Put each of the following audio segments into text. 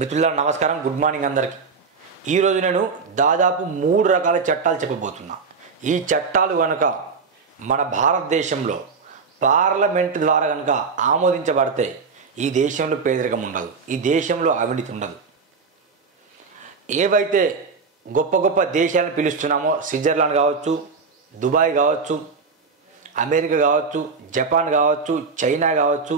మిత్రులారా నమస్కారం, good morning అందరికీ. ఈరోజు నేను దాదాపు 3 రకాల చట్టాలు చెప్పబోతున్నా. ఈ చట్టాలు కనుక మన భారతదేశంలో పార్లమెంట్ ద్వారా కనుక ఆమోదించబడితే ఈ దేశంలో పేదరికం ఉండదు, ఈ దేశంలో అవినీతి ఉండదు. ఏవైతే గొప్ప గొప్ప దేశాలను పిలుస్తున్నామో, స్విట్జర్లాండ్ కావచ్చు, దుబాయ్ కావచ్చు, అమెరికా కావచ్చు, జపాన్ కావచ్చు, చైనా కావచ్చు,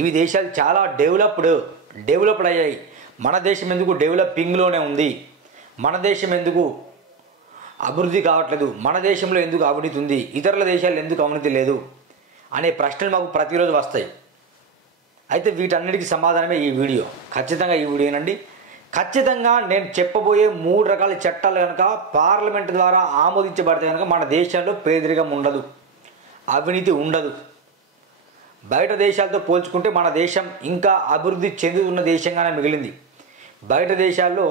ఇవి దేశాలు చాలా డెవలప్డ్ అయ్యాయి. మన దేశం ఎందుకు డెవలపింగ్లోనే ఉంది, మన దేశం ఎందుకు అభివృద్ధి కావట్లేదు, మన దేశంలో ఎందుకు అవినీతి ఉంది, ఇతరుల దేశాల్లో ఎందుకు అవినీతి లేదు అనే ప్రశ్నలు మాకు ప్రతిరోజు వస్తాయి. అయితే వీటన్నిటికీ సమాధానమే ఈ వీడియో. ఖచ్చితంగా ఈ వీడియోనండి. ఖచ్చితంగా నేను చెప్పబోయే 3 రకాల చట్టాలు కనుక పార్లమెంట్ ద్వారా ఆమోదించబడితే కనుక మన దేశంలో పేదరికం ఉండదు, అవినీతి ఉండదు. బయట దేశాలతో పోల్చుకుంటే మన దేశం ఇంకా అభివృద్ధి చెందుతున్న దేశంగానే మిగిలింది. బయట దేశాల్లో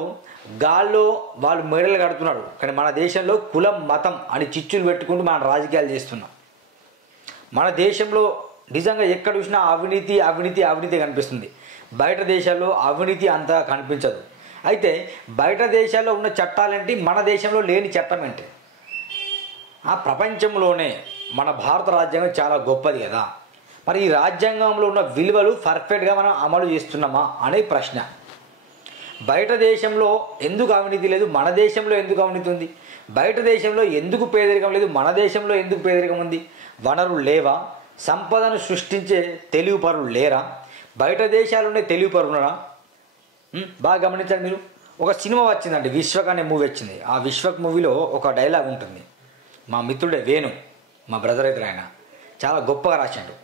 గాల్లో వాళ్ళు మేడలు కడుతున్నారు, కానీ మన దేశంలో కులం మతం అని చిచ్చులు పెట్టుకుంటూ మనం రాజకీయాలు చేస్తున్నాం. మన దేశంలో నిజంగా ఎక్కడ చూసినా అవినీతి అవినీతి అవినీతి కనిపిస్తుంది. బయట దేశాల్లో అవినీతి అంతా కనిపించదు. అయితే బయట దేశాల్లో ఉన్న చట్టాలేంటి, మన దేశంలో లేని చట్టం ఏంటి? ఆ ప్రపంచంలోనే మన భారత రాజ్యాంగం చాలా గొప్పది కదా. మరి ఈ రాజ్యాంగంలో ఉన్న విలువలు పర్ఫెక్ట్గా మనం అమలు చేస్తున్నామా అనే ప్రశ్న. బయట దేశంలో ఎందుకు అవినీతి లేదు, మన దేశంలో ఎందుకు అవినీతి ఉంది? బయట దేశంలో ఎందుకు పేదరికం లేదు, మన దేశంలో ఎందుకు పేదరికం ఉంది? వనరులు లేవా? సంపదను సృష్టించే తెలివి పరులు లేరా? బయట దేశాలునే తెలివి పరులున్నారా? బాగా గమనించండి మీరు. ఒక సినిమా వచ్చిందండి, విశ్వక్ అనే మూవీ వచ్చింది. ఆ విశ్వక్ మూవీలో ఒక డైలాగ్ ఉంటుంది. మా మిత్రుడే వేణు, మా బ్రదర్ అయితే ఆయన చాలా గొప్పగా రాసిండు.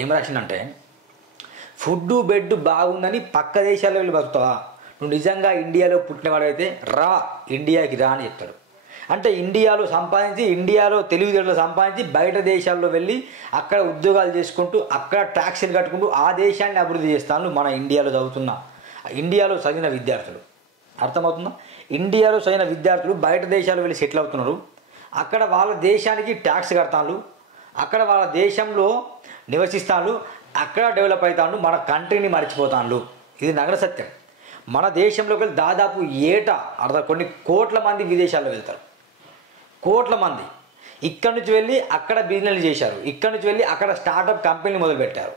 ఏం రాసిండంటే, ఫుడ్ బెడ్ బాగుందని పక్క దేశాల్లో వెళ్ళి బతుకుతావా? నువ్వు నిజంగా ఇండియాలో పుట్టినవాడైతే రా, ఇండియాకి రా అని చెప్తాడు. అంటే ఇండియాలో సంపాదించి, ఇండియాలో తెలివితేటలు సంపాదించి బయట దేశాల్లో వెళ్ళి అక్కడ ఉద్యోగాలు చేసుకుంటూ, అక్కడ ట్యాక్సీలు కట్టుకుంటూ ఆ దేశాన్ని అభివృద్ధి చేస్తాను. మన ఇండియాలో చదివిన విద్యార్థులు అర్థమవుతుందా? ఇండియాలో చదివిన విద్యార్థులు బయట దేశాలు వెళ్ళి సెటిల్ అవుతున్నారు. అక్కడ వాళ్ళ దేశానికి ట్యాక్స్ కడతాను, అక్కడ వాళ్ళ దేశంలో నివసిస్తాను, అక్కడ డెవలప్ అవుతాను, మన కంట్రీని మర్చిపోతాను. ఇది నగర సత్యం. మన దేశంలోకి వెళ్ళి దాదాపు ఏటా కొన్ని కోట్ల మంది విదేశాల్లో వెళ్తారు. కోట్ల మంది ఇక్కడి నుంచి వెళ్ళి అక్కడ బిజినెస్ చేశారు, ఇక్కడి నుంచి వెళ్ళి అక్కడ స్టార్టప్ కంపెనీలు మొదలుపెట్టారు,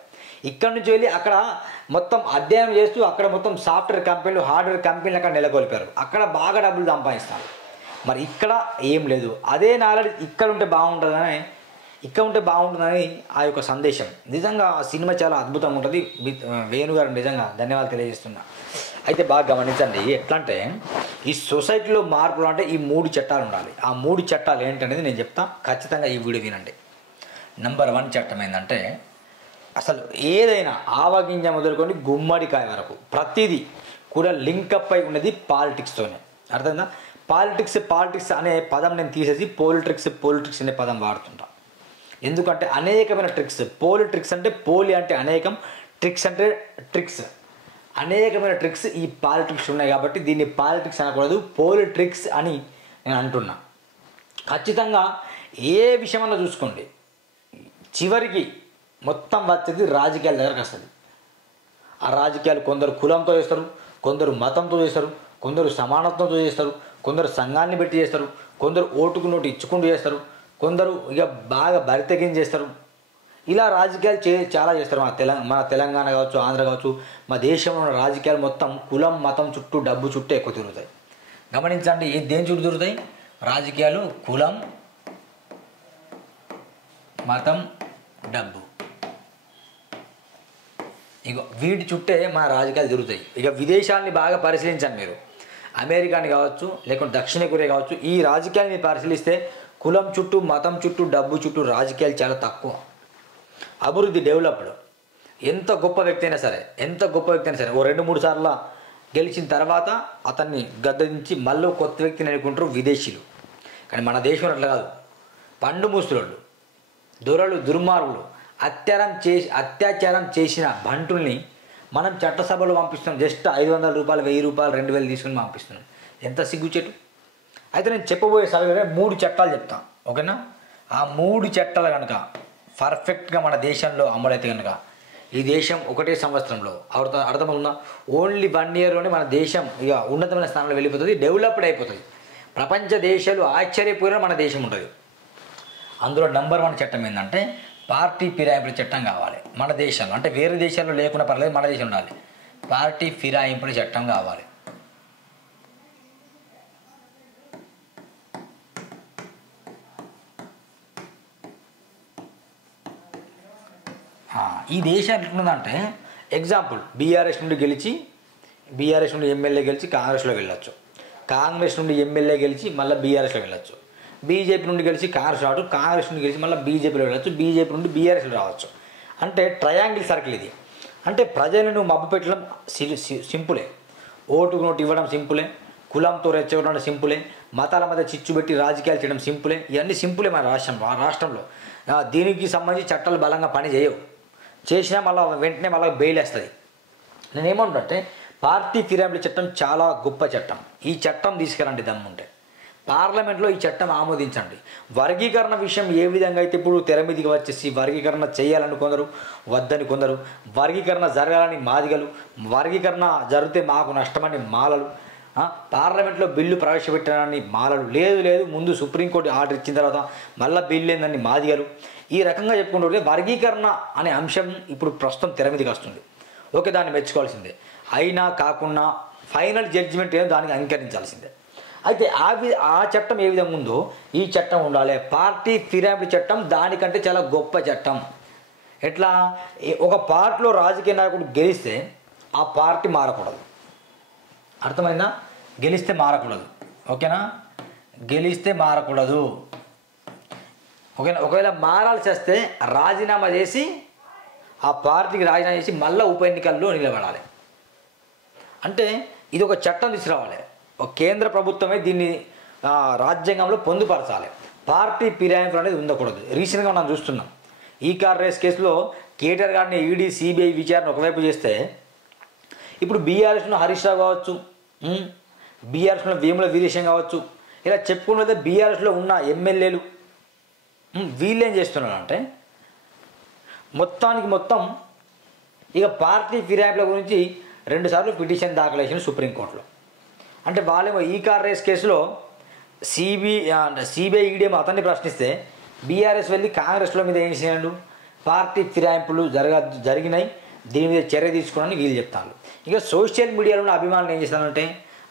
ఇక్కడి నుంచి వెళ్ళి అక్కడ మొత్తం అధ్యయనం చేస్తూ అక్కడ మొత్తం సాఫ్ట్వేర్ కంపెనీలు, హార్డ్వేర్ కంపెనీలు అక్కడ నెలకొల్పారు. అక్కడ బాగా డబ్బులు సంపాదిస్తారు. మరి ఇక్కడ ఏం లేదు. అదే నాలెడ్జ్ ఇక్కడ ఉంటే బాగుంటుందని ఆ యొక్క సందేశం. నిజంగా ఆ సినిమా చాలా అద్భుతంగా ఉంటుంది. వేణుగారు నిజంగా ధన్యవాదాలు తెలియజేస్తున్నా. అయితే బాగా గమనించండి, ఎట్లా అంటే ఈ సొసైటీలో మార్పులు అంటే ఈ 3 చట్టాలు ఉండాలి. ఆ 3 చట్టాలు ఏంటనేది నేను చెప్తా. ఖచ్చితంగా ఈ వీడియో వినండి. నెంబర్ 1 చట్టం ఏంటంటే, అసలు ఏదైనా ఆవగింజ మొదలుకొని గుమ్మడికాయ వరకు ప్రతిదీ కూడా లింకప్ అయి ఉన్నది పాలిటిక్స్తోనే. అర్థమైందా? పాలిటిక్స్ అనే పదం నేను తీసేసి పోలిట్రిక్స్ అనే పదం వాడుతుంటా. ఎందుకంటే అనేకమైన ట్రిక్స్, పోలిట్రిక్స్ అంటే పోలి అంటే అనేకం, ట్రిక్స్ అంటే ట్రిక్స్, అనేకమైన ట్రిక్స్ ఈ పాలిటిక్స్ ఉన్నాయి. కాబట్టి దీన్ని పాలిటిక్స్ అనకూడదు, పోలిట్రిక్స్ అని నేను అంటున్నా. ఖచ్చితంగా ఏ విషయంలో చూసుకోండి, చివరికి మొత్తం వచ్చేది రాజకీయాల దగ్గరకు వస్తుంది. ఆ రాజకీయాలు కొందరు కులంతో చేస్తారు, కొందరు మతంతో చేస్తారు, కొందరు సమానత్వంతో చేస్తారు, కొందరు సంఘాన్ని పెట్టి చేస్తారు, కొందరు ఓటుకు నోటు ఇచ్చుకుంటూ చేస్తారు, కొందరు ఇక బాగా బరితెగించి చేస్తారు. ఇలా రాజకీయాలు చాలా చేస్తారు. మన తెలంగాణ కావచ్చు, ఆంధ్ర కావచ్చు, మా దేశంలో ఉన్న రాజకీయాలు మొత్తం కులం మతం చుట్టూ, డబ్బు చుట్టూ ఎక్కువ తిరుగుతాయి. గమనించండి, దేని చుట్టూ తిరుగుతాయి రాజకీయాలు? కులం, మతం, డబ్బు. ఇక వీటి చుట్టే మన రాజకీయాలు తిరుగుతాయి. ఇక విదేశాలని బాగా పరిశీలించండి మీరు. అమెరికాని కావచ్చు, లేకుంటే దక్షిణ కొరియా కావచ్చు, ఈ రాజకీయాన్ని పరిశీలిస్తే కులం చుట్టూ, మతం చుట్టూ, డబ్బు చుట్టూ రాజకీయాలు చాలా తక్కువ. అభివృద్ధి, డెవలప్డ్. ఎంత గొప్ప వ్యక్తి అయినా సరే ఓ 2-3 సార్లు గెలిచిన తర్వాత అతన్ని గద్దెదించి మళ్ళీ కొత్త వ్యక్తిని అనుకుంటారు విదేశీయులు. కానీ మన దేశంలో అట్లా కాదు. పండు ముసలోళ్ళు, దొరలు, దుర్మార్గులు, అత్యాచారం చేసిన బంటుల్ని మనం చట్టసభలో పంపిస్తున్నాం. జస్ట్ 500 రూపాయలు, 1000 రూపాయలు, 2000 తీసుకుని పంపిస్తున్నాం. ఎంత సిగ్గుచెట్టు. అయితే నేను చెప్పబోయే సభలో 3 చట్టాలు చెప్తాను, ఓకేనా? ఆ 3 చట్టాలు కనుక పర్ఫెక్ట్గా మన దేశంలో అమలైతే కనుక ఈ దేశం ఒకటే సంవత్సరంలో అర్థమవుతుందా? ఓన్లీ 1 ఇయర్లోనే మన దేశం ఇక ఉన్నతమైన స్థానంలో వెళ్ళిపోతుంది, డెవలప్డ్ అయిపోతుంది. ప్రపంచ దేశాలు ఆశ్చర్యపోయిన మన దేశం ఉంటుంది. అందులో నెంబర్ 1 చట్టం ఏంటంటే పార్టీ ఫిరాయింపుల చట్టం కావాలి మన దేశంలో. అంటే వేరే దేశాల్లో లేకుండా పర్లేదు, మన దేశం ఉండాలి. పార్టీ ఫిరాయింపుల చట్టం కావాలి. ఈ దేశం ఎట్లుందంటే ఎగ్జాంపుల్ బీఆర్ఎస్ నుండి ఎమ్మెల్యే గెలిచి కాంగ్రెస్లో వెళ్ళొచ్చు, కాంగ్రెస్ నుండి ఎమ్మెల్యే గెలిచి మళ్ళీ బీఆర్ఎస్లో వెళ్ళొచ్చు, బీజేపీ నుండి గెలిచి కాంగ్రెస్ రావచ్చు, కాంగ్రెస్ నుండి గెలిచి మళ్ళీ బీజేపీలో వెళ్ళొచ్చు, బీజేపీ నుండి బీఆర్ఎస్లో రావచ్చు. అంటే ట్రయాంగిల్ సర్కిల్ ఇది. అంటే ప్రజలను మబ్బు పెట్టడం సింపులే, ఓటుకు నోటు ఇవ్వడం సింపులే, కులంతో రెచ్చగొట్టడం సింపులే, మతాల మధ్య చిచ్చు పెట్టి రాజకీయాలు చేయడం సింపులే. ఇవన్నీ సింపులే మన రాష్ట్రంలో. దీనికి సంబంధించి చట్టాలు బలంగా పని చేయవు, చేసినా మళ్ళీ వెంటనే మళ్ళీ బెయిల్ వేస్తుంది. నేనేమంటే పార్టీ ఫిరాయింపుల చట్టం చాలా గొప్ప చట్టం. ఈ చట్టం తీసుకురండి దమ్ముంటే పార్లమెంట్లో ఈ చట్టం ఆమోదించండి. వర్గీకరణ విషయం ఏ విధంగా అయితే ఇప్పుడు తెర మీదికి వచ్చేసి వర్గీకరణ చేయాలని కొందరు, వద్దని కొందరు, వర్గీకరణ జరగాలని మాదిగలు, వర్గీకరణ జరిగితే మాకు నష్టమని మాలలు, పార్లమెంట్లో బిల్లు ప్రవేశపెట్టాలని మాలలు, లేదు ముందు సుప్రీంకోర్టు ఆర్డర్ ఇచ్చిన తర్వాత మళ్ళీ బిల్లు ఏందని మాదిగలు. ఈ రకంగా చెప్పుకుంటే వర్గీకరణ అనే అంశం ఇప్పుడు ప్రస్తుతం తెర మీదకి వస్తుంది. ఓకే, దాన్ని మెచ్చుకోవాల్సిందే. అయినా కాకుండా ఫైనల్ జడ్జిమెంట్ ఏదో దానికి అంగీకరించాల్సిందే. అయితే ఆ చట్టం ఏ విధంగా ఉందో ఈ చట్టం ఉండాలి. పార్టీ ఫిరాయింపుల చట్టం దానికంటే చాలా గొప్ప చట్టం. ఎట్లా, ఒక పార్టీలో రాజకీయ నాయకుడు గెలిస్తే ఆ పార్టీ మారకూడదు. అర్థమైందా? గెలిస్తే మారకూడదు. ఓకేనా? గెలిస్తే మారకూడదు. ఓకేనా? ఒకవేళ మారాల్సి వస్తే రాజీనామా చేసి ఆ పార్టీకి రాజీనామా చేసి మళ్ళీ ఉప ఎన్నికల్లో నిలబడాలి. అంటే ఇది ఒక చట్టం తీసుకురావాలి. ఒక కేంద్ర ప్రభుత్వమే దీన్ని రాజ్యాంగంలో పొందుపరచాలి. పార్టీ ఫిరాయింపులు అనేది ఉండకూడదు. రీసెంట్గా మనం చూస్తున్నాం ఈ కార్ రేస్ కేసులో కేటీఆర్ గారిని ఈడీ సిబిఐ విచారణ ఒకవైపు చేస్తే, ఇప్పుడు బీఆర్ఎస్లో హరీష్ రావు కావచ్చు, బీఆర్ఎస్లో వేముల వీరేశం కావచ్చు, ఇలా చెప్పుకున్నదే బీఆర్ఎస్లో ఉన్న ఎమ్మెల్యేలు వీళ్ళు ఏం చేస్తున్నారు అంటే మొత్తం ఇక పార్టీ ఫిరాయింపుల గురించి 2 సార్లు పిటిషన్ దాఖలు చేసిన సుప్రీంకోర్టులో. అంటే వాళ్ళేమో ఈ కార్ రేస్ కేసులో సిబిఐ ఈడేమో అతన్ని ప్రశ్నిస్తే బీఆర్ఎస్ వెళ్ళి కాంగ్రెస్లో మీద ఏం చేసినాడు, పార్టీ ఫిరాయింపులు జరిగినాయి, దీని మీద చర్య తీసుకున్నాను వీళ్ళు చెప్తాను. ఇక సోషల్ మీడియాలో ఉన్న అభిమానులు ఏం చేస్తానంటే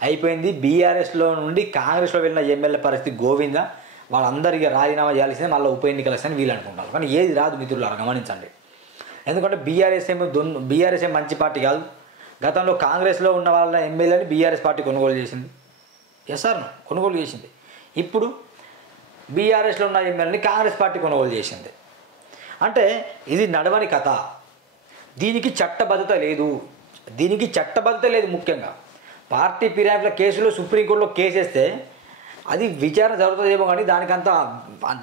అయిపోయింది, బీఆర్ఎస్లో నుండి కాంగ్రెస్లో వెళ్ళిన ఎమ్మెల్యే పరిస్థితి గోవింద, వాళ్ళందరికీ రాజీనామా చేయాల్సిందే, మళ్ళీ ఉప ఎన్నికలు వస్తాయని వీళ్ళు అనుకుంటారు. కానీ ఏది రాదు మిత్రులారా, గమనించండి. ఎందుకంటే బీఆర్ఎస్ ఏం మంచి పార్టీ కాదు. గతంలో కాంగ్రెస్లో ఉన్న వాళ్ళ ఎమ్మెల్యేని బీఆర్ఎస్ పార్టీ కొనుగోలు చేసింది. కొనుగోలు చేసింది. ఇప్పుడు బీఆర్ఎస్లో ఉన్న ఎమ్మెల్యేని కాంగ్రెస్ పార్టీ కొనుగోలు చేసింది. అంటే ఇది నడవని కథ. దీనికి చట్టబద్ధత లేదు. ముఖ్యంగా పార్టీ ఫిరాయింపుల కేసులో సుప్రీంకోర్టులో కేసు వేస్తే అది విచారణ జరుగుతుందేమో కానీ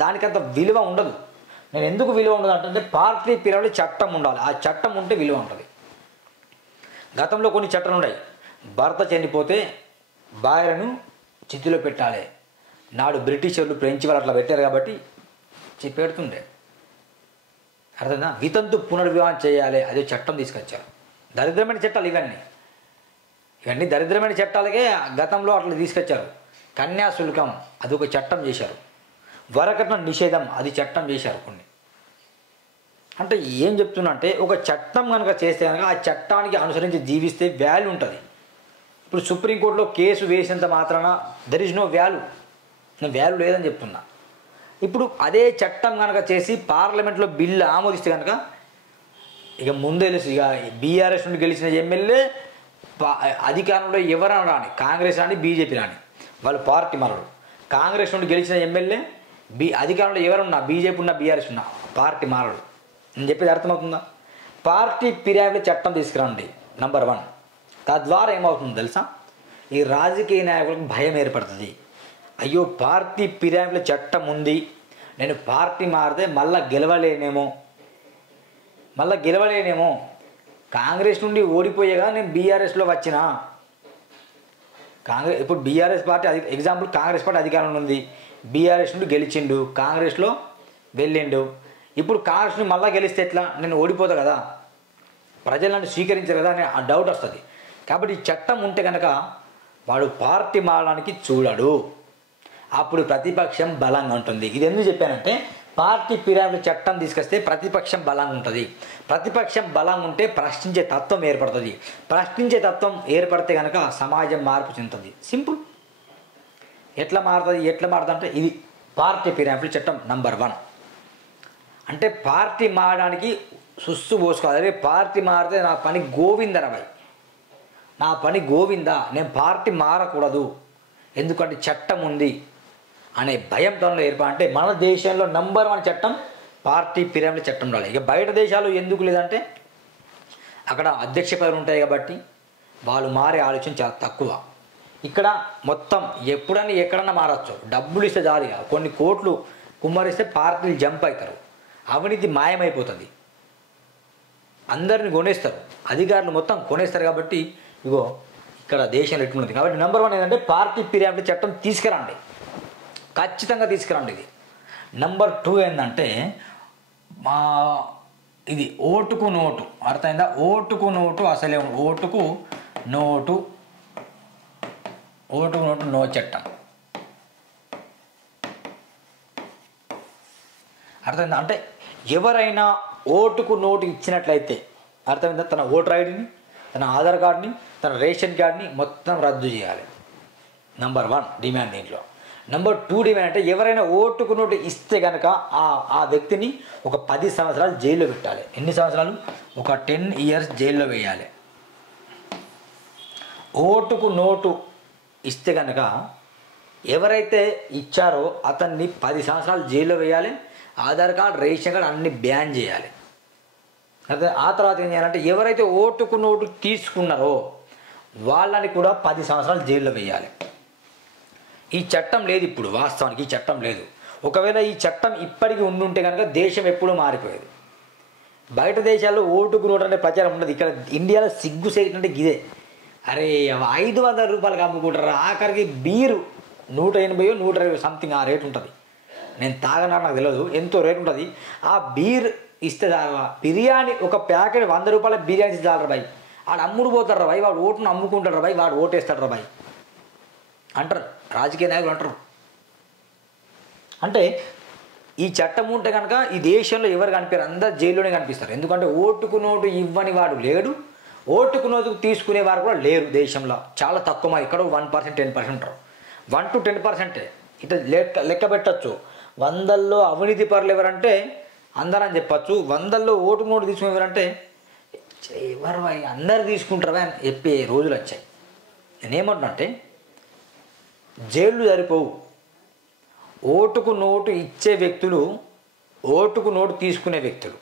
దానికంత విలువ ఉండదు. నేను ఎందుకు విలువ ఉండదు అంటే పార్టీ ఫిరాయింపుల చట్టం ఉండాలి. ఆ చట్టం ఉంటే విలువ ఉంటుంది. గతంలో కొన్ని చట్టాలు ఉన్నాయి. భర్త చనిపోతే భార్యను చితిలో పెట్టాలి. నాడు బ్రిటిషర్లు, ఫ్రెంచ్ వాళ్ళు అట్లా పెట్టారు కాబట్టి పెడుతుండే. అర్థమైందా? వితంతు పునర్వివాహం చేయాలి, అదే చట్టం తీసుకొచ్చారు. దరిద్రమైన చట్టాలు ఇవన్నీ దరిద్రమైన చట్టాలకే గతంలో అట్లా తీసుకొచ్చారు. కన్యాశుల్కం అది ఒక చట్టం చేశారు. వరకట్న నిషేధం అది చట్టం చేశారు కొన్ని. అంటే ఏం చెప్తున్నా అంటే ఒక చట్టం కనుక చేస్తే కనుక ఆ చట్టానికి అనుసరించి జీవిస్తే వాల్యూ ఉంటుంది. ఇప్పుడు సుప్రీంకోర్టులో కేసు వేసినంత మాత్రాన there is no value, value లేదని చెప్తున్నా. ఇప్పుడు అదే చట్టం కనుక చేసి పార్లమెంట్లో బిల్లు ఆమోదిస్తే కనుక ఇక ముందే తెలుసు, ఇక బీఆర్ఎస్ నుండి గెలిచిన ఎమ్మెల్యే అధికారంలో ఎవరైనా రాని, కాంగ్రెస్ రాని బీజేపీ రాని, వాళ్ళు పార్టీ మారడు. కాంగ్రెస్ నుండి గెలిచిన ఎమ్మెల్యే అధికారంలో ఎవరున్నా, బీజేపీ ఉన్నా బీఆర్ఎస్ ఉన్నా పార్టీ మారడు. నేను చెప్పేది అర్థమవుతుందా? పార్టీ ఫిరాయింపుల చట్టం తీసుకురండి నంబర్ 1. తద్వారా ఏమవుతుందో తెలుసా, ఈ రాజకీయ నాయకులకు భయం ఏర్పడుతుంది. అయ్యో పార్టీ ఫిరాయింపుల చట్టం ఉంది, నేను పార్టీ మారితే మళ్ళీ గెలవలేనేమో, కాంగ్రెస్ నుండి ఓడిపోయేగా నేను బీఆర్ఎస్లో వచ్చినా. ఇప్పుడు BRS party example Congress party అధికారంలో ఉంది, బీఆర్ఎస్ నుండి గెలిచిండు, కాంగ్రెస్లో వెళ్ళిండు. ఇప్పుడు కాంగ్రెస్ నుండి మళ్ళీ గెలిస్తే ఎట్లా, నేను ఓడిపోతా కదా. ప్రజలను స్వీకరించారు కదా అని ఆ డౌట్ వస్తుంది. కాబట్టి ఈ చట్టం ఉంటే కనుక వాడు పార్టీ మారడానికి చూడడు, అప్పుడు ప్రతిపక్షం బలంగా ఉంటుంది. ఇది ఎందుకు చెప్పానంటే పార్టీ పిరామిడ్ చట్టం తీసుకొస్తే ప్రతిపక్షం బలంగా ఉంటుంది. ప్రతిపక్షం బలంగా ఉంటే ప్రశ్నించే తత్వం ఏర్పడుతుంది. ప్రశ్నించే తత్వం ఏర్పడితే కనుక సమాజం మార్పు చెందుతుంది. సింపుల్. ఎట్లా మారుతుంది అంటే ఇది పార్టీ పిరామిడ్ చట్టం నంబర్ 1. అంటే పార్టీ మారడానికి సుస్సు పోసుకోవాలి. అదే పార్టీ మారితే నా పని గోవిందరబాయ్, నా పని గోవిందా, నేను పార్టీ మారకూడదు ఎందుకంటే చట్టం ఉంది అనే భయంతో ఏర్పడంటే మన దేశంలో నంబర్ 1 చట్టం పార్టీ పిరామిడ్ చట్టం రాలేదు. ఇక బయట దేశాలు ఎందుకు లేదంటే అక్కడ అధ్యక్ష పదవులు ఉంటాయి కాబట్టి వాళ్ళు మారే ఆలోచన చాలా తక్కువ. ఇక్కడ మొత్తం ఎప్పుడన్నా ఎక్కడన్నా మారచ్చు. డబ్బులు ఇస్తే చాలు, కొన్ని కోట్లు కుమ్మరిస్తే పార్టీలు జంప్ అవుతారు, అవినీతి మాయమైపోతుంది, అందరిని కొనేస్తారు, అధికారులు మొత్తం కొనేస్తారు. కాబట్టి ఇగో ఇక్కడ దేశంలో ఎట్లున్నది. కాబట్టి నంబర్ 1 ఏంటంటే పార్టీ పిరామిడ్ చట్టం తీసుకురండి, ఖచ్చితంగా తీసుకురండి. ఇది నంబర్ 2 ఏంటంటే ఇది ఓటుకు నోటు. అర్థమైందా? ఓటుకు నోటు అసలే ఓటుకు నోటు నో చట్టం. అర్థమైందా? అంటే ఎవరైనా ఓటుకు నోటు ఇచ్చినట్లయితే అర్థమైందా, తన ఓటర్ ఐడిని, తన ఆధార్ కార్డుని, తన రేషన్ కార్డుని మొత్తం రద్దు చేయాలి. Number 1 demand. దీంట్లో నంబర్ 2 డిమాండ్ అంటే ఎవరైనా ఓటుకు నోటు ఇస్తే కనుక ఆ వ్యక్తిని ఒక 10 సంవత్సరాలు జైల్లో పెట్టాలి. ఎన్ని సంవత్సరాలు? ఒక 10 years జైల్లో వేయాలి. ఓటుకు నోటు ఇస్తే కనుక ఎవరైతే ఇచ్చారో అతన్ని 10 సంవత్సరాలు జైల్లో వేయాలి. ఆధార్ కార్డు, రేషన్ కార్డు అన్ని బ్యాన్ చేయాలి. అదే ఆ తర్వాత ఏం చేయాలంటే ఎవరైతే ఓటుకు నోటు తీసుకున్నారో వాళ్ళని కూడా 10 సంవత్సరాలు జైల్లో వేయాలి. ఈ చట్టం లేదు ఇప్పుడు, వాస్తవానికి ఈ చట్టం లేదు. ఒకవేళ ఈ చట్టం ఇప్పటికీ ఉండుంటే కనుక దేశం ఎప్పుడూ మారిపోయేది. బయట దేశాల్లో ఓటుకు నోటు అంటే ప్రచారం ఉండదు. ఇక్కడ ఇండియాలో సిగ్గు సేటంటే గిదే. అరే 500 రూపాయలకి అమ్ముకుంటారు, ఆఖరికి బీరు 180 120 సంథింగ్ ఆ రేటు ఉంటుంది. నేను తాగనా నాకు తెలియదు, ఎంతో రేటు ఉంటుంది. ఆ బీర్ ఇస్తే చాలరా, బిర్యానీ ఒక ప్యాకెట్ 100 రూపాయల బిర్యానీ ఇస్తే చాలరా బాయ్, వాడు అమ్ముడు పోతాడు రా బాయ్, వాడు ఓటును అమ్ముకుంటాడు రా బాయ్, వాడు ఓటేస్తాడు రా బాయ్ అంటారు రాజకీయ నాయకులు అంటారు. అంటే ఈ చట్టం ఉంటే కనుక ఈ దేశంలో ఎవరు కనిపించారు, అందరు జైల్లోనే కనిపిస్తారు. ఎందుకంటే ఓటుకు నోటు ఇవ్వని వాడు లేడు, ఓటుకు నోటు తీసుకునేవారు కూడా లేరు దేశంలో. చాలా తక్కువ మంది, ఇక్కడ 1% 10% ఉంటారు. 1 to 10% ఇట్లా లెక్క పెట్టచ్చు. 100లో అవినీతి పరులు ఎవరంటే అందరని చెప్పచ్చు. 100లో ఓటుకు నోటు తీసుకునే ఎవరంటే ఎవరు అందరు తీసుకుంటారా అని చెప్పే రోజులు వచ్చాయి. నేనేమంటున్నా అంటే జైళ్ళు సరిపోవు. ఓటుకు నోటు ఇచ్చే వ్యక్తులు, ఓటుకు నోటు తీసుకునే వ్యక్తులు,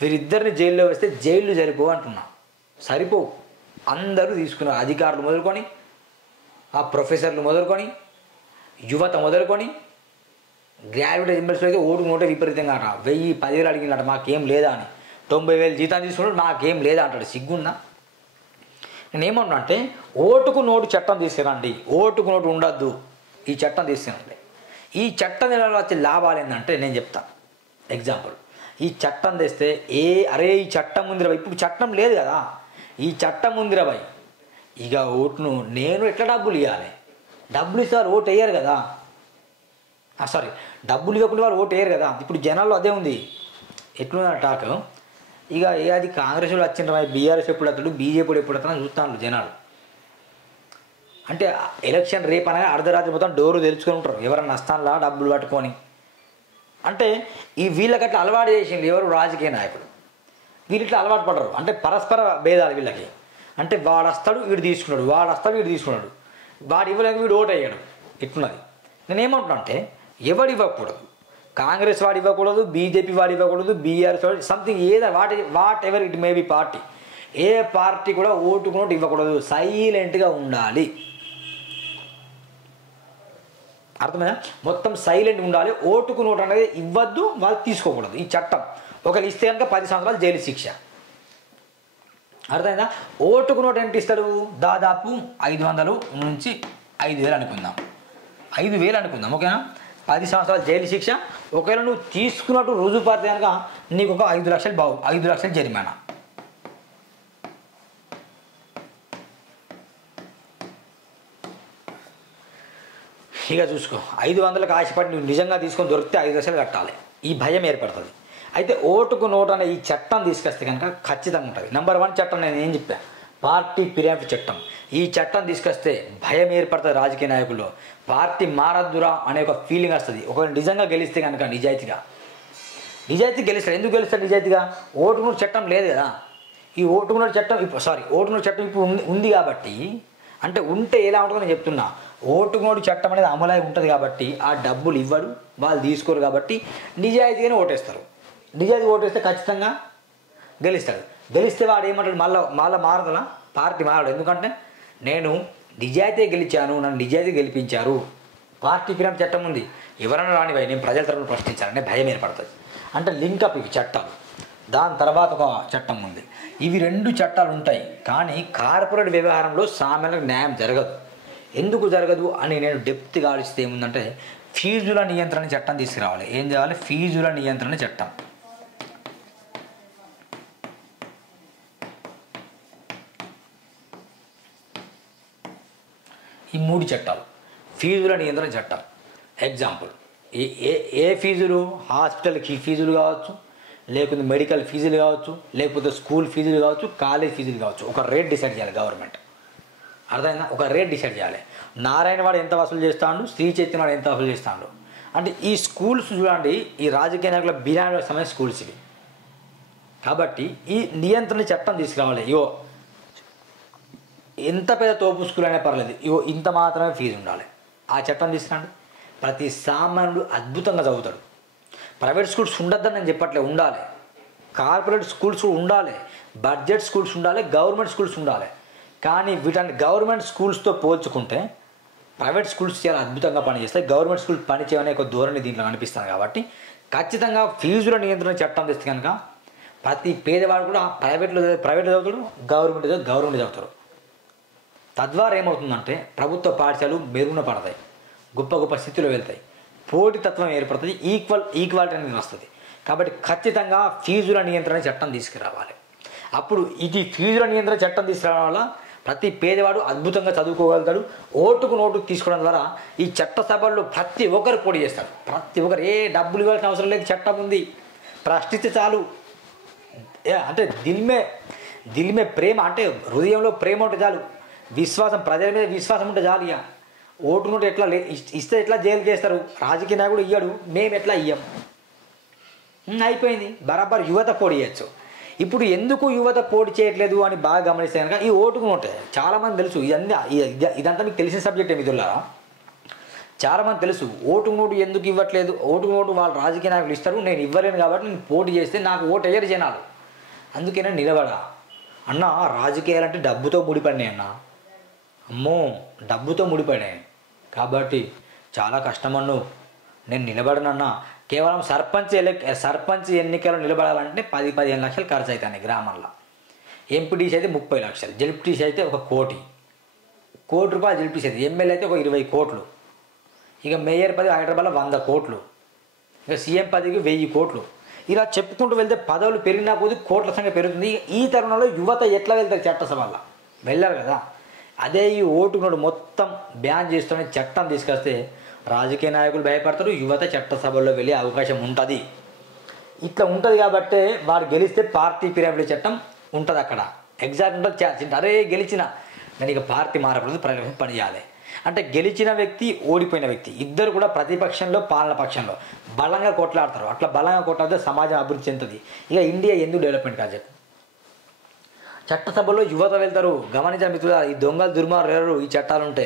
వీరిద్దరిని జైల్లో వేస్తే జైళ్ళు సరిపోవు అంటున్నా. సరిపోవు. అందరూ తీసుకున్నారు, అధికారులు మొదలుకొని, ఆ ప్రొఫెసర్లు మొదలుకొని, యువత మొదలుకొని. గ్రాడ్యుయేట్ ఎంబెల్స్లో అయితే ఓటుకు నోటే విపరీతంగా అంట. 1000 10,000 అడిగినట్ట మాకేం లేదా అని. 90,000 జీతం తీసుకున్నాడు, మాకేం లేదా అంటాడు. సిగ్గుందా? నేనేమన్నా అంటే ఓటుకు నోటు చట్టం తీసుకురండి, ఓటుకు నోటు ఉండద్దు, ఈ చట్టం తీసుకురండి. ఈ చట్టం వచ్చే లాభాలు ఏంటంటే నేను చెప్తా. ఎగ్జాంపుల్, ఈ చట్టం తెస్తే ఈ చట్టం ఉంది రాబాయి, ఇప్పుడు చట్టం లేదు కదా, ఈ చట్టం ఉంది రాబాయి, ఇక ఓటును నేను ఎట్లా డబ్బులు ఇవ్వాలి? డబ్బులు ఇస్తే వాళ్ళు ఓటు వేయరు కదా, సారీ డబ్బులు ఇవ్వకుండా వాళ్ళు ఓటు వేయరు కదా. ఇప్పుడు జనాల్లో అదే ఉంది. ఎట్లుంది టాక్, ఇక అది కాంగ్రెస్ వాళ్ళు వచ్చిన బీఆర్ఎస్ ఎప్పుడు వస్తాడు, బీజేపీ ఎప్పుడు వస్తాడని చూస్తాను జనాలు. అంటే ఎలక్షన్ రేపు అనగా అర్ధరాత్రి మొత్తం డోరు తెలుసుకొని ఉంటారు, ఎవరన్నా నష్టాన్లా డబ్బులు పట్టుకొని. అంటే వీళ్ళకి అట్లా అలవాటు చేసిండు ఎవరు, రాజకీయ నాయకులు. వీళ్ళు ఇట్లా అలవాటు పడరు. అంటే పరస్పర భేదాలు వీళ్ళకి. అంటే వాడు వస్తాడు వీడు తీసుకున్నాడు, వాడు వస్తాడు వీడు తీసుకున్నాడు, వాడు ఇవ్వలేక వీడు ఓటు అయ్యాడు. ఇట్లున్నది. నేనేమంటున్నా అంటే ఎవడు ఇవ్వకూడదు, కాంగ్రెస్ వాడు ఇవ్వకూడదు, బీజేపీ వాడు ఇవ్వకూడదు, బీఆర్ఎస్ వాడు సంథింగ్ ఏదో what ever it may be party, A party కూడా ఓటుకు నోటు ఇవ్వకూడదు, సైలెంట్గా ఉండాలి. అర్థమైనా? మొత్తం సైలెంట్గా ఉండాలి. ఓటుకు నోటు అనేది ఇవ్వద్దు, వాళ్ళు తీసుకోకూడదు. ఈ చట్టం ఒకరు ఇస్తే కనుక 10 సంవత్సరాలు జైలు శిక్ష. అర్థమైందా? ఓటుకు నోటు ఎంత ఇస్తాడు? దాదాపు 500 నుంచి 5,000 అనుకుందాం, 5,000 అనుకుందాం, ఓకేనా? 10 సంవత్సరాలు జైలు శిక్ష. ఒకవేళ నువ్వు తీసుకున్నట్టు రుజువు పడితే కనుక నీకు ఒక 5 లక్షలు 5 లక్షలు జరిమానా. ఇక చూసుకో 500లకు ఆశపడి నువ్వు నిజంగా తీసుకొని దొరికితే 5 లక్షలు కట్టాలి. ఈ భయం ఏర్పడుతుంది. అయితే ఓటుకు నోటు అనే ఈ చట్టం తీసుకొస్తే కనుక ఖచ్చితంగా ఉంటుంది. నెంబర్ 1 చట్టం నేను ఏం చెప్పా, పార్టీ ఫిరాయింపు చట్టం. ఈ చట్టం తీసుకొస్తే భయం ఏర్పడుతుంది రాజకీయ నాయకుల్లో. పార్టీ మారద్దురా అనే ఒక ఫీలింగ్ వస్తుంది. ఒకవేళ నిజంగా గెలిస్తే కనుక నిజాయితీ గెలుస్తాడు. ఎందుకు గెలుస్తాడు నిజాయితీగా? ఓటుకు నోటు చట్టం లేదు కదా. ఈ ఓటుకు నోటు చట్టం ఓటుకు నోటు చట్టం ఇప్పుడు ఉంది కాబట్టి, అంటే ఉంటే ఎలా ఉంటుందో నేను చెప్తున్నా. ఓటుకు నోటు చట్టం అనేది అమలై ఉంటుంది కాబట్టి ఆ డబ్బులు ఇవ్వడు, వాళ్ళు తీసుకోరు కాబట్టి నిజాయితీగానే ఓటేస్తారు. నిజాయితీ ఓటేస్తే ఖచ్చితంగా గెలుస్తాడు. గెలిస్తే వాడు ఏమంటాడు, మళ్ళీ మారదలా, పార్టీ మారడు. ఎందుకంటే నేను నిజాయితీ గెలిచాను, నన్ను నిజాయితీ గెలిపించారు. పార్టీ ఫిరాయింపు చట్టం ఉంది, ఎవరైనా రానివై నేను ప్రజల తరఫున ప్రశ్నించాలనే భయం ఏర్పడుతుంది. అంటే లింకప్ ఇవి చట్టాలు. దాని తర్వాత ఒక చట్టం ఉంది. ఇవి 2 చట్టాలు ఉంటాయి. కానీ కార్పొరేట్ వ్యవహారంలో సామాన్యులకు న్యాయం జరగదు. ఎందుకు జరగదు అని నేను డెప్త్గా ఆలోచిస్తే ఏముందంటే, ఫీజుల నియంత్రణ చట్టం తీసుకురావాలి. ఏం చేయాలి? ఫీజుల నియంత్రణ చట్టం. ఈ 3 చట్టాలు ఫీజుల నియంత్రణ చట్టం. ఎగ్జాంపుల్, ఏ ఫీజులు? హాస్పిటల్కి ఫీజులు కావచ్చు, లేకపోతే మెడికల్ ఫీజులు కావచ్చు, లేకపోతే స్కూల్ ఫీజులు కావచ్చు, కాలేజ్ ఫీజులు కావచ్చు. ఒక రేట్ డిసైడ్ చేయాలి గవర్నమెంట్. అర్థమైందా? ఒక రేట్ డిసైడ్ చేయాలి. నారాయణ వాడు ఎంత వసూలు చేస్తాడు, శ్రీ చైతన్య వాడు ఎంత వసూలు చేస్తాడు. అంటే ఈ స్కూల్స్ చూడండి, ఈ రాజకీయ నాయకుల బినామీ సమయ స్కూల్స్ ఇవి. కాబట్టి ఈ నియంత్రణ చట్టం తీసుకురావాలి. ఇవో ఎంత పెద్ద తోపు స్కూల్ అయినా పర్లేదు, ఇవో ఇంత మాత్రమే ఫీజు ఉండాలి. ఆ చట్టం తీసుకురండి. ప్రతి సామాన్యుడు అద్భుతంగా చదువుతాడు. ప్రైవేట్ స్కూల్స్ ఉండొద్దని నేను చెప్పట్లేదు, ఉండాలి. కార్పొరేట్ స్కూల్స్ ఉండాలి, బడ్జెట్ స్కూల్స్ ఉండాలి, గవర్నమెంట్ స్కూల్స్ ఉండాలి. కానీ వీటన్ని గవర్నమెంట్ స్కూల్స్తో పోల్చుకుంటే ప్రైవేట్ స్కూల్స్ చాలా అద్భుతంగా పనిచేస్తాయి. గవర్నమెంట్ స్కూల్ పని చేయమనే ఒక ధోరణి దీంట్లో కనిపిస్తుంది. కాబట్టి ఖచ్చితంగా ఫీజుల నియంత్రణ చట్టం తెస్తే కనుక ప్రతి పేదవాడు కూడా ప్రైవేట్లో చదువుతాడు, గవర్నమెంట్ చదువుతారు. తద్వారా ఏమవుతుందంటే ప్రభుత్వ పాఠశాలలు మెరుగున పడతాయి, గొప్ప గొప్ప స్థితిలో వెళ్తాయి, పోటీతత్వం ఏర్పడుతుంది, ఈక్వాలిటీ అనేది వస్తుంది. కాబట్టి ఖచ్చితంగా ఫీజుల నియంత్రణ చట్టం తీసుకురావాలి. అప్పుడు ఇది ఫీజుల నియంత్రణ చట్టం తీసుకురావడం వల్ల ప్రతి పేదవాడు అద్భుతంగా చదువుకోగలుగుతాడు. ఓటుకు నోటుకు తీసుకోవడం ద్వారా ఈ చట్టసభల్లో ప్రతి ఒక్కరు పోటీ చేస్తారు. ప్రతి ఒక్కరు ఏ డబ్బులు ఇవ్వాల్సిన అవసరం లేదు, చట్టం ఉంది, ప్రశ్నిస్తే చాలు. అంటే దిల్మే ప్రేమ, అంటే హృదయంలో ప్రేమ ఉంటే చాలు, విశ్వాసం, ప్రజల మీద విశ్వాసం ఉంటే చాలు. ఇక ఓటు నోటు ఎట్లా ఇస్తే ఎట్లా జైలు చేస్తారు, రాజకీయ నాయకుడు ఇయ్యడు, మేము ఎట్లా ఇయ్యం, అయిపోయింది. బరాబర్ యువత పోటీ చేయొచ్చు. ఇప్పుడు ఎందుకు యువత పోటీ చేయట్లేదు అని బాగా గమనిస్తే కనుక ఈ ఓటుకు నోటే. చాలామంది తెలుసు, ఇదంతా మీకు తెలిసిన సబ్జెక్టే మిత్రులారా. చాలామంది తెలుసు ఓటుకు నోటు ఎందుకు ఇవ్వట్లేదు. ఓటుకు నోటు వాళ్ళు రాజకీయ నాయకులు ఇస్తారు, నేను ఇవ్వలేను కాబట్టి నేను పోటీ చేస్తే నాకు ఓటు వేయరు జనాలు, అందుకే నేను నిలబడా. అన్న రాజకీయాలంటే డబ్బుతో ముడిపడినాయి అన్న, అమ్మో డబ్బుతో ముడిపడినాయి. కాబట్టి చాలా కష్టమన్ను, నేను నిలబడనన్నా. కేవలం సర్పంచ్ ఎన్నికలు నిలబడాలంటే 10-15 లక్షలు ఖర్చు అవుతాయి గ్రామంలో. ఎంపీటీసీ అయితే 30 లక్షలు, జెడ్పీటీసీ అయితే 1 కోటి రూపాయలు జెడ్పీటీసీ అయితే, ఎమ్మెల్యే అయితే 20 కోట్లు, ఇక మేయర్ పదవి హైదరాబాద్లో 100 కోట్లు, ఇక సీఎం పదవికి 1000 కోట్లు. ఇలా చెప్పుకుంటూ వెళ్తే పదవులు పెరిగినా కొద్ది కోట్ల సంఖ్య పెరుగుతుంది. ఈ తరుణంలో యువత ఎట్లా వెళ్తారు చట్టసభల్లో? వెళ్ళారు కదా. అదే ఈ ఓటుకున్నాడు మొత్తం బ్యాన్ చేస్తున్న చట్టం తీసుకొస్తే రాజకీయ నాయకులు భయపడతారు, యువత చట్టసభల్లో వెళ్ళే అవకాశం ఉంటుంది. ఇట్లా ఉంటుంది కాబట్టి వాడు గెలిస్తే పార్టీ ఫిరాయింపు చట్టం ఉంటుంది అక్కడ, ఎగ్జాక్ట్ ఉంటుంది. అరే గెలిచిన నేను ఇక పార్టీ మారకూడదు, ప్రజల పని చేయాలి అంటే గెలిచిన వ్యక్తి, ఓడిపోయిన వ్యక్తి ఇద్దరు కూడా ప్రతిపక్షంలో పాలన పక్షంలో బలంగా కొట్లాడతారు. అట్లా బలంగా కొట్లాడితే సమాజం అభివృద్ధి చెందుతుంది. ఇక ఇండియా ఎందుకు డెవలప్మెంట్ కాదు? చట్టసభలో యువత వెళ్తారు. గమనించిన మిత్రులు, ఈ దొంగలు దుర్మార్గాలు ఈ చట్టాలు ఉంటే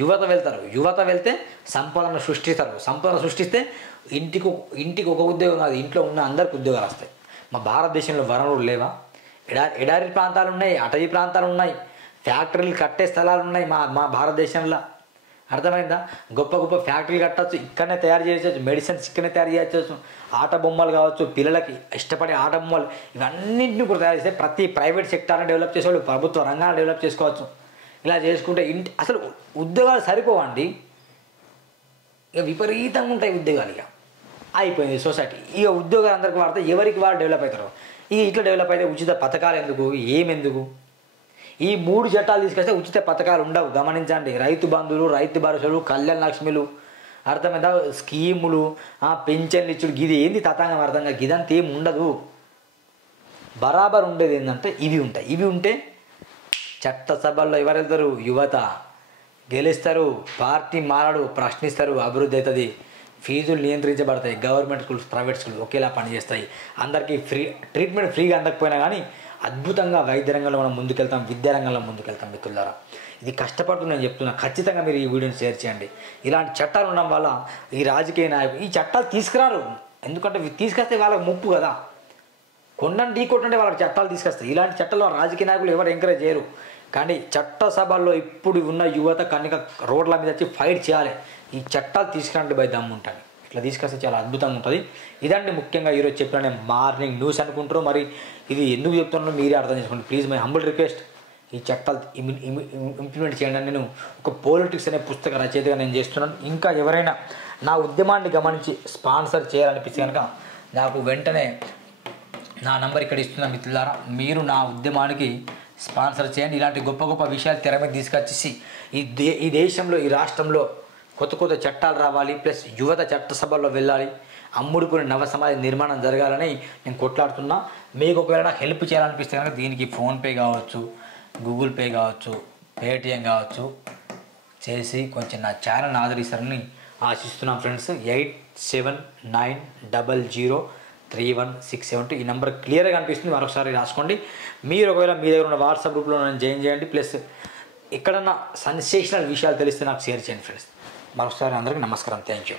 యువత వెళ్తారు. యువత వెళ్తే సంపదను సృష్టిస్తారు. సంపదను సృష్టిస్తే ఇంటికి ఒక ఉద్యోగం కాదు, ఇంట్లో ఉన్న అందరికి ఉద్యోగాలు వస్తాయి. మా భారతదేశంలో వనరులు లేవా? ఎడారి ప్రాంతాలు ఉన్నాయి, అటవీ ప్రాంతాలు ఉన్నాయి, ఫ్యాక్టరీలు కట్టే స్థలాలు ఉన్నాయి మా భారతదేశంలో. అర్థమైందా? గొప్ప గొప్ప ఫ్యాక్టరీలు కట్టచ్చు, ఇక్కడనే తయారు చేయవచ్చు, మెడిసిన్స్ ఇక్కడనే తయారు చేయవచ్చు, ఆట బొమ్మలు కావచ్చు, పిల్లలకి ఇష్టపడే ఆట బొమ్మలు, ఇవన్నింటినీ కూడా తయారు చేస్తే ప్రతి ప్రైవేట్ సెక్టార్ని డెవలప్ చేసేవాళ్ళు ప్రభుత్వ రంగాన్ని డెవలప్ చేసుకోవచ్చు. ఇలా చేసుకుంటే అసలు ఉద్యోగాలు సరిపోవండి, ఇక విపరీతంగా ఉంటాయి ఉద్యోగాలు. ఇక అయిపోయింది సొసైటీ. ఇక ఉద్యోగాలు అందరికీ వాడితే ఎవరికి వాడు డెవలప్ అవుతారు. ఇక ఇట్లా డెవలప్ అయితే ఉచిత పథకాలు ఎందుకు, ఏమెందుకు? ఈ 3 చట్టాలు తీసుకొస్తే ఉచిత పథకాలు ఉండవు. గమనించండి, రైతు బంధువులు, రైతు భరోసాలు, కళ్యాణ లక్ష్మిలు, అర్థమైందా? స్కీములు పెన్షన్లు ఇచ్చుడు గిది ఏంది తతంగం అర్థం కాదు. గిదంతా ఏం ఉండదు. బరాబర్ ఉండేది ఏంటంటే ఇవి ఉంటాయి. ఇవి ఉంటే చట్టసభల్లో ఎవరు వెళ్తారు? యువత గెలుస్తారు, పార్టీ మారడు, ప్రశ్నిస్తారు, అభివృద్ధి అవుతుంది, ఫీజులు నియంత్రించబడతాయి, గవర్నమెంట్ స్కూల్స్ ప్రైవేట్ స్కూల్స్ ఒకేలా పనిచేస్తాయి, అందరికీ ఫ్రీ ట్రీట్మెంట్ ఫ్రీగా అందకపోయినా కానీ అద్భుతంగా వైద్య రంగంలో మనం ముందుకెళ్తాం, విద్యారంగంలో ముందుకెళ్తాం. మిత్రులారా, ఇది కష్టపడుతూ నేను చెప్తున్నా. ఖచ్చితంగా మీరు ఈ వీడియోని షేర్ చేయండి. ఇలాంటి చట్టాలు ఉండడం వల్ల ఈ రాజకీయ నాయకులు ఈ చట్టాలు తీసుకురారు. ఎందుకంటే తీసుకొస్తే వాళ్ళకి ముప్పు కదా. కొండను ఢీ కొట్టంటే వాళ్ళకి చట్టాలు తీసుకొస్తాయి. ఇలాంటి చట్టాలు రాజకీయ నాయకులు ఎవరు ఎంకరేజ్ చేయరు. కానీ చట్టసభల్లో ఇప్పుడు ఉన్న యువత కనుక రోడ్ల మీద వచ్చి ఫైట్ చేయాలి. ఈ చట్టాలు తీసుకురండి బై దమ్ము ఉంటుంది. ఇట్లా తీసుకొస్తే చాలా అద్భుతంగా ఉంటుంది. ఇదండి ముఖ్యంగా ఈరోజు చెప్పిన నేను మార్నింగ్ న్యూస్ అనుకుంటారు. మరి ఇది ఎందుకు చెప్తున్నారో మీరే అర్థం చేసుకోండి. ప్లీజ్ మై హంబుల్ రిక్వెస్ట్, ఈ చట్టాలు ఇంప్లిమెంట్ చేయండి. నేను ఒక పొలిటిక్స్ అనే పుస్తక రచయితగా నేను చేస్తున్నాను. ఇంకా ఎవరైనా నా ఉద్యమాన్ని గమనించి స్పాన్సర్ చేయాలనిపిస్తే కనుక నాకు వెంటనే నా నంబర్ ఇక్కడ ఇస్తున్నా. మిత్రులారా, మీరు నా ఉద్యమానికి స్పాన్సర్ చేయండి. ఇలాంటి గొప్ప గొప్ప విషయాలు తెర మీద తీసుకొచ్చేసి ఈ దేశంలో ఈ రాష్ట్రంలో కొత్త కొత్త చట్టాలు రావాలి. ప్లస్ యువత చట్టసభల్లో వెళ్ళాలి. అమ్ముడుకుని నవ సమాజ నిర్మాణం జరగాలని నేను కొట్లాడుతున్నా. మీకు ఒకవేళ నాకు హెల్ప్ చేయాలనిపిస్తే కనుక దీనికి ఫోన్పే కావచ్చు, గూగుల్ పే కావచ్చు, పేటిఎం కావచ్చు చేసి కొంచెం నా ఛానల్ని ఆదరిస్తారని ఆశిస్తున్నాం ఫ్రెండ్స్. 8790031672 ఈ నెంబర్ క్లియర్గా కనిపిస్తుంది. మరొకసారి రాసుకోండి. మీరు ఒకవేళ మీ దగ్గర ఉన్న వాట్సాప్ గ్రూప్లో నన్ను జాయిన్ చేయండి. ప్లస్ ఎక్కడన్నా సెన్సేషనల్ విషయాలు తెలిస్తే నాకు షేర్ చేయండి ఫ్రెండ్స్. మరొకసారి అందరికీ నమస్కారం. Thank you.